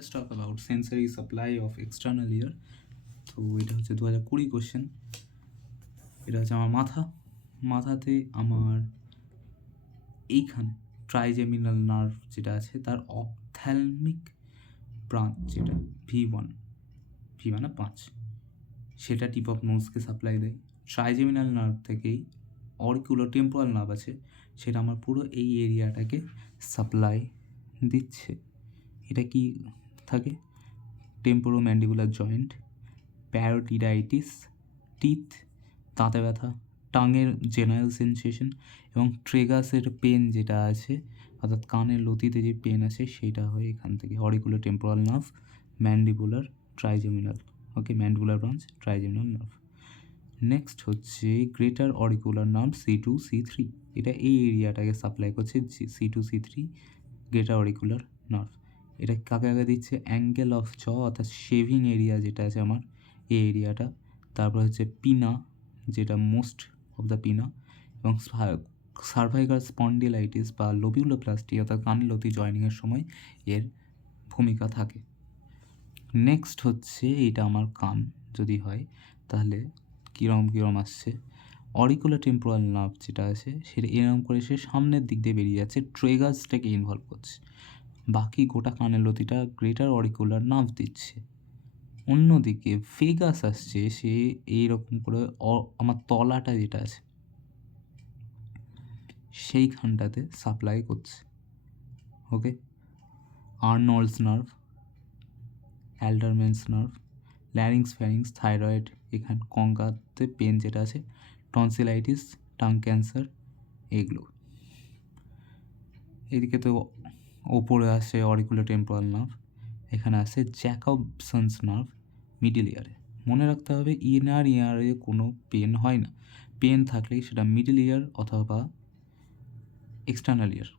Let's talk about sensory supply of external ear. তো এটা হচ্ছে 2020 কোশ্চেন। এটা হচ্ছে আমার মাথাতে আমার এইখানে ট্রাইজেমিনাল নার্ভ যেটা আছে তার অপথ্যালমিক ব্রাঞ্চ যেটা V1 মানে 5 সেটা টিপ অফ নোজকে সাপ্লাই দেয়। ট্রাইজেমিনাল নার্ভ থেকেই অরিকুলার টেম্পোরাল নার্ভ আছে, সেটা আমার পুরো এই এরিয়াটাকে সাপ্লাই দিচ্ছে। এটা কি থাকে? টেম্পোরোম্যান্ডিবুলার জয়েন্ট, প্যারোটিডাইটিস, টিথ, দাঁতে ব্যথা, টাঙের জেনারেল সেন্সেশন এবং ট্রেগাসের পেন যেটা আছে, অর্থাৎ কানের লতিতে যে পেন আছে সেটা হয় এখান থেকে। Auricular temporal nerve, mandibular, trigeminal, okay, mandibular branch, trigeminal nerve. Next হচ্ছে গ্রেটার অরিকুলার নার্ভ C2C3, এটা এই এরিয়াটাকে সাপ্লাই করছে। C2C3 greater auricular nerve. এটা কাকে কাকে দিচ্ছে? অ্যাঙ্গেল অফ জ অর্থাৎ শেভিং এরিয়া যেটা আছে আমার এই এরিয়াটা, তারপর হচ্ছে পিনা যেটা মোস্ট অফ দ্য পিনা, এবং সার্ভাইকাল স্পন্ডিলাইটিস বা লোবিউলোপ্লাস্টি অর্থাৎ কানের লতি জয়েনিংয়ের সময় এর ভূমিকা থাকে। নেক্সট হচ্ছে এটা আমার কান যদি হয় তাহলে কীরকম আসছে। অরিকুলার টেম্পোরাল নার্ভ যেটা আছে সেটা এরকম করে সে সামনের দিক দিয়ে বেরিয়ে যাচ্ছে, ট্রেগাসটাকে ইনভলভ করছে। বাকি গোটা কানের লতিটা গ্রেটার অরিকুলার নার্ভ দিচ্ছে। অন্যদিকে ভেগাস আসছে, সে এইরকম করে আমার তলাটা যেটা আছে সেইখানটাতে সাপ্লাই করছে। Okay, Arnold's nerve, Alderman's nerve, larynx, pharynx, thyroid, এখানে কঙ্কাতে পেন যেটা আছে, টনসিলাইটিস, টাং ক্যান্সার, এগুলো। এদিকে তো ওপরে আসে অরিকুলার টেম্পোরাল নার্ভ, এখানে আসে জ্যাকবসন্স নার্ভ মিডল ইয়ারে। মনে রাখতে হবে ইনার ইয়ারে কোনো পেন হয় না, পেন থাকলেই সেটা মিডল ইয়ার অথবা এক্সটার্নাল ইয়ার।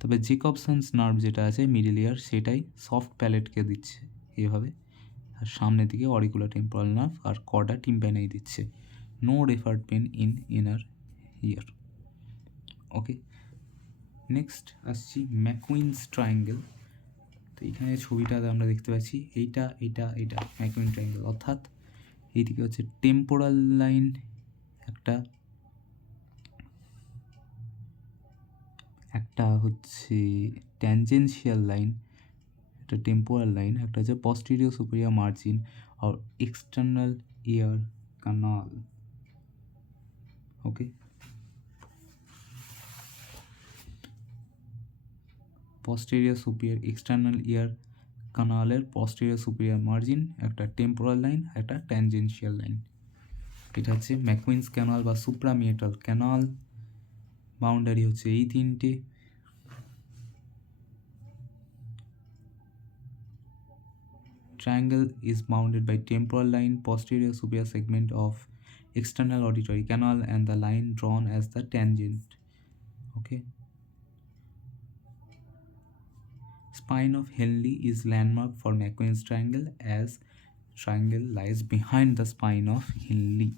তবে জ্যাকবসন্স নার্ভ যেটা আছে মিডল ইয়ার, সেটাই সফট প্যালেটকে দিচ্ছে এভাবে, আর সামনের দিকে অরিকুলার টেম্পোরাল নার্ভ আর কর্ডা টিম্প্যানাই দিচ্ছে। No referred pain in inner ear. Okay, next আসছি ম্যাকুইন্স ট্রায়াঙ্গেল। তো এখানে ছবিটাতে আমরা দেখতে পাচ্ছি এইটা ম্যাকুইন ট্রায়াঙ্গেল, অর্থাৎ এইদিকে হচ্ছে টেম্পোরাল লাইন একটা হচ্ছে ট্যানজেনশিয়াল লাইন, একটা টেম্পোরাল লাইন, একটা হচ্ছে পস্টেরিয়র সুপিরিয়র মার্জিন আর এক্সটার্নাল ইয়ার কানাল। ওকে, পস্টেরিয়র সুপিরিয়র এক্সটার্নাল ইয়ার কানালের পস্টেরিয়র সুপিরিয়র মার্জিন, একটা টেম্পোরাল লাইন, একটা ট্যানজেনশিয়াল লাইন। এটা হচ্ছে ম্যাকুইন্স ক্যানাল বা সুপ্রামিয়েটাল ক্যানাল। বাউন্ডারি হচ্ছে এই তিনটে। Triangle is bounded by temporal line, posterior superior segment of external auditory canal, and the line drawn as the tangent. Okay. Spine of Henle is landmark for McQueen's triangle, as triangle lies behind the spine of Henle.